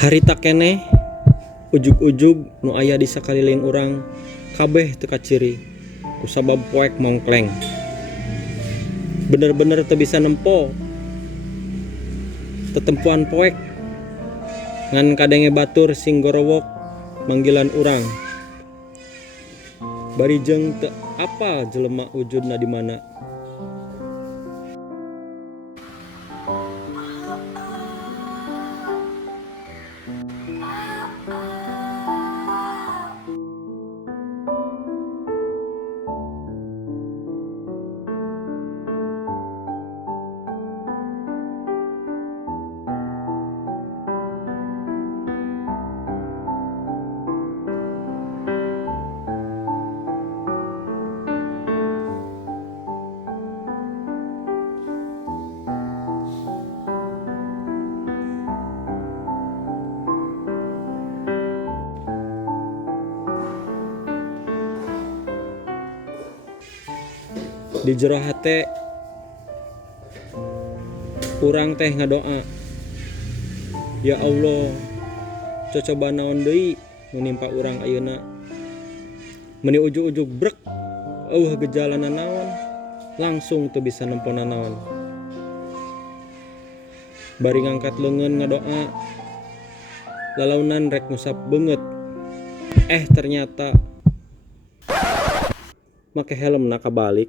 Harita keneh ujug-ujug nu aya di sakaliling urang kabeh teu kaciri kusabab poek mongkleng. Bener-bener teu bisa nempo tetempuan poek ngan kadenge batur sing gorowok manggilan urang. Bari jeung teu apal jelema wujudna di mana. Di jero hate urang teh ngadoa, ya Allah, cocoba naon deui nu nimpa urang ayeuna. Meni ujug-ujug brek gejalana naon langsung teu bisa nempona naon. Bari ngangkat leungeun ngadoa lalaunan rek ngusap beungeut, ternyata make helmna kabalik.